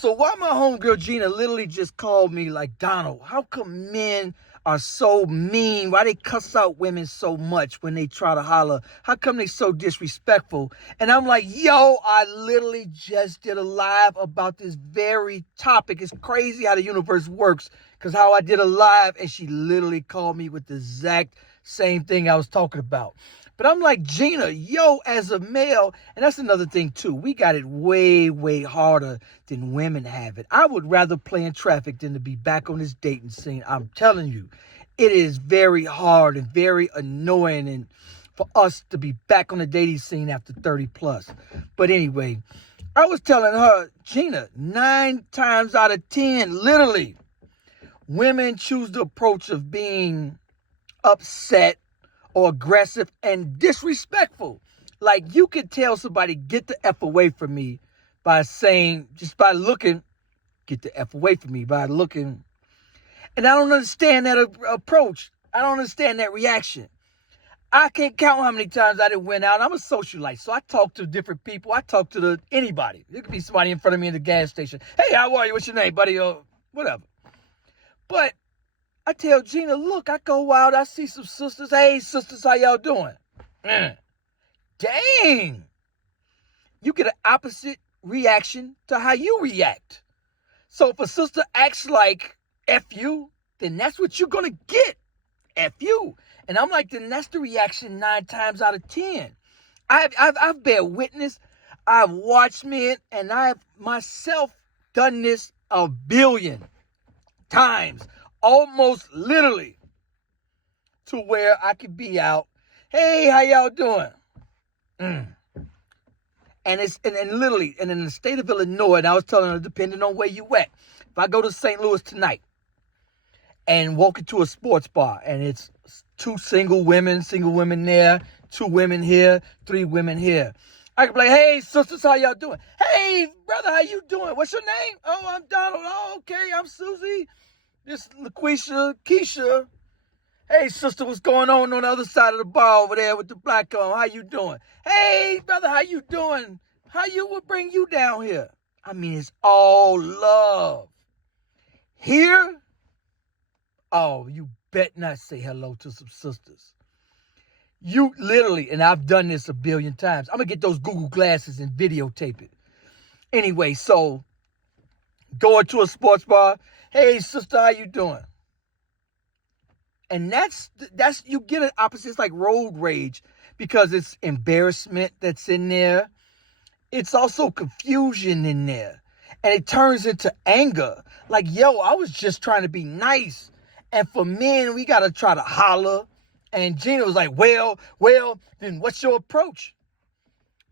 So why my homegirl Gina literally just called me like, Donald, how come men are so mean? Why they cuss out women so much when they try to holler? How come they so disrespectful? And I'm like, yo, I literally just did a live about this very topic. It's crazy how the universe works, because how I did a live and she literally called me with the exact same thing I was talking about. But I'm like, Gina, yo, as a male, and that's another thing too, we got it way, way harder than women have it. I would rather play in traffic than to be back on this dating scene. I'm telling you, it is very hard and very annoying and for us to be back on the dating scene after 30 plus. But anyway, I was telling her, Gina, 9 times out of 10, literally, women choose the approach of being upset or aggressive and disrespectful. Like, you could tell somebody, get the F away from me, by saying, just by looking, get the F away from me, by looking. And I don't understand that approach. I don't understand that reaction. I can't count how many times I done went out. I'm a socialite, so I talk to different people. I talk to anybody. It could be somebody in front of me in the gas station. Hey, how are you? What's your name, buddy? Or whatever. But I tell Gina, look, I go out, I see some sisters. Hey, sisters, how y'all doing? Dang. You get an opposite reaction to how you react. So if a sister acts like F you, then that's what you're going to get. F you. And I'm like, then that's the reaction 9 times out of 10. I've bear witness. I've watched men, and I've myself done this a billion times. Almost literally, to where I could be out. Hey, how y'all doing? And it's and literally, and in the state of Illinois, and I was telling her, depending on where you at, if I go to St. Louis tonight and walk into a sports bar and it's 2 single women there, 2 women here, 3 women here, I could be like, hey, sisters, how y'all doing? Hey, brother, how you doing? What's your name? Oh, I'm Donald. Oh, okay, I'm Susie. This LaQuisha, Keisha. Hey, sister, what's going on the other side of the bar over there with the black on? How you doing? Hey, brother, how you doing? How you would bring you down here? I mean, it's all love. Here, oh, you bet not say hello to some sisters. You literally, and I've done this a billion times. I'm going to get those Google glasses and videotape it. Anyway, so going to a sports bar. Hey, sister, how you doing? And that's you get an opposite. It's like road rage, because it's embarrassment that's in there. It's also confusion in there. And it turns into anger. Like, yo, I was just trying to be nice. And for men, we got to try to holler. And Gina was like, well, then what's your approach?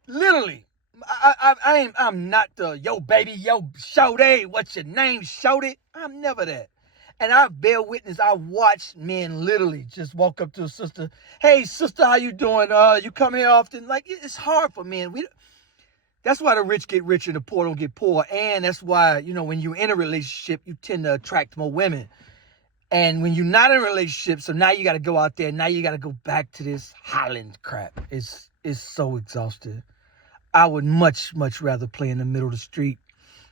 Literally. I'm not the, yo, baby, yo, shorty, what's your name, shorty? I'm never that. And I bear witness, I watched men literally just walk up to a sister. Hey, sister, how you doing? You come here often? Like, it's hard for men. That's why the rich get rich and the poor don't get poor. And that's why, when you're in a relationship, you tend to attract more women. And when you're not in a relationship, so now you got to go out there. Now you got to go back to this Holland crap. It's so exhausting. I would much, much rather play in the middle of the street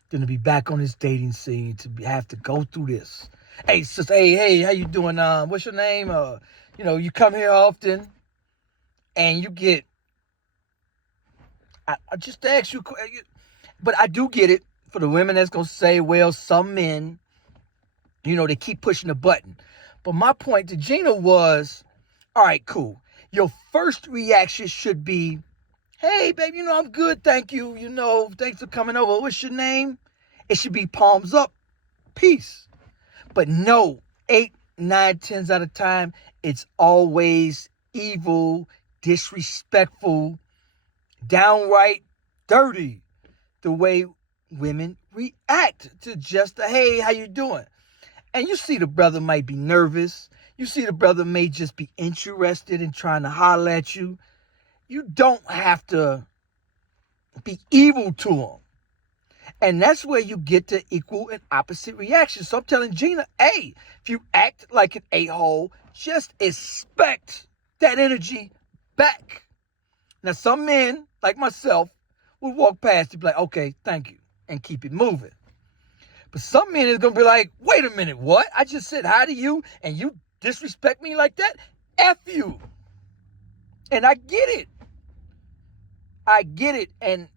than to be back on this dating scene, to have to go through this. Hey, sister, hey, how you doing? What's your name? You come here often, and you get, I just to ask you, but I do get it for the women that's going to say, well, some men, they keep pushing the button. But my point to Gina was, all right, cool. Your first reaction should be, hey, babe, I'm good, thank you. Thanks for coming over. What's your name? It should be palms up, peace. But no, 8, 9, 10 out of time, it's always evil, disrespectful, downright dirty, the way women react to just a, hey, how you doing? And you see the brother might be nervous. You see the brother may just be interested in trying to holler at you. You don't have to be evil to him. And that's where you get to equal and opposite reactions. So I'm telling Gina, hey, if you act like an a-hole, just expect that energy back. Now, some men, like myself, will walk past and be like, okay, thank you, and keep it moving. But some men is going to be like, wait a minute, what? I just said hi to you and you disrespect me like that? F you. And I get it. I get it. And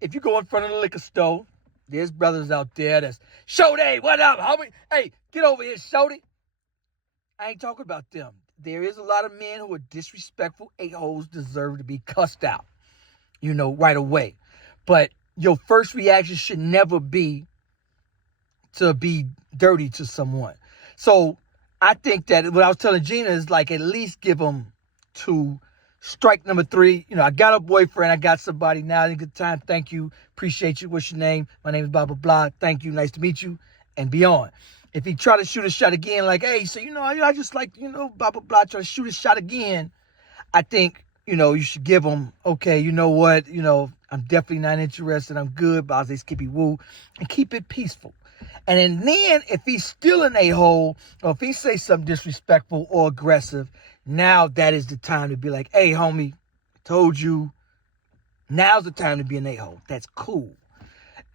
if you go in front of the liquor store, there's brothers out there that's, Shorty, what up, homie? Hey, get over here, Shorty. I ain't talking about them. There is a lot of men who are disrespectful. A-holes deserve to be cussed out, right away. But your first reaction should never be to be dirty to someone. So I think that what I was telling Gina is like at least give them to strike number 3. I got a boyfriend. I got somebody now. Had a good time. Thank you. Appreciate you. What's your name? My name is blah, blah, blah. Thank you. Nice to meet you. And beyond. If he try to shoot a shot again, like, hey, so, I just like, blah, blah, blah, try to shoot a shot again, I think, you should give him, okay, you know what, I'm definitely not interested. I'm good. But I'll say skippy woo and keep it peaceful. And then if he's still an a-hole or if he says something disrespectful or aggressive, now that is the time to be like, hey, homie, told you, now's the time to be an a-hole. That's cool.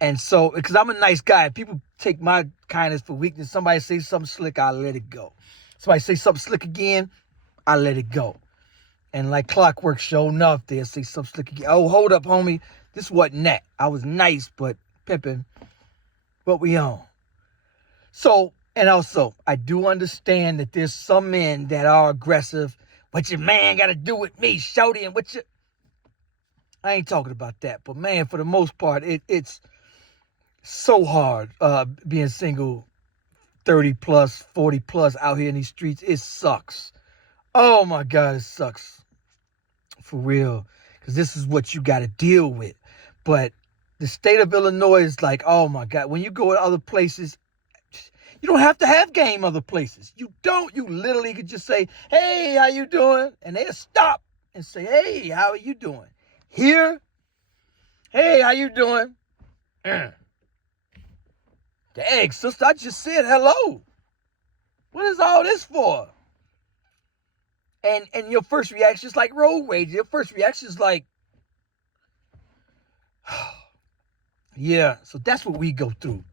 And so, because I'm a nice guy, people take my kindness for weakness. Somebody say something slick, I let it go. Somebody say something slick again, I let it go. And like clockwork, sure enough, they'll say something slick again. Oh, hold up, homie. This wasn't that. I was nice, but pimping, what we on? So, and also, I do understand that there's some men that are aggressive. What your man got to do with me, shorty, and what your... I ain't talking about that. But man, for the most part, it's so hard being single 30 plus, 40 plus out here in these streets. It sucks. Oh my God, it sucks. For real. Because this is what you got to deal with. But the state of Illinois is like, oh my God, when you go to other places, you don't have to have game other places. You don't. You literally could just say, hey, how you doing? And they'll stop and say, hey, how are you doing? Here, hey, how you doing? Dang, sister, I just said hello. What is all this for? And your first reaction is like road rage. Your first reaction is like, yeah. So that's what we go through.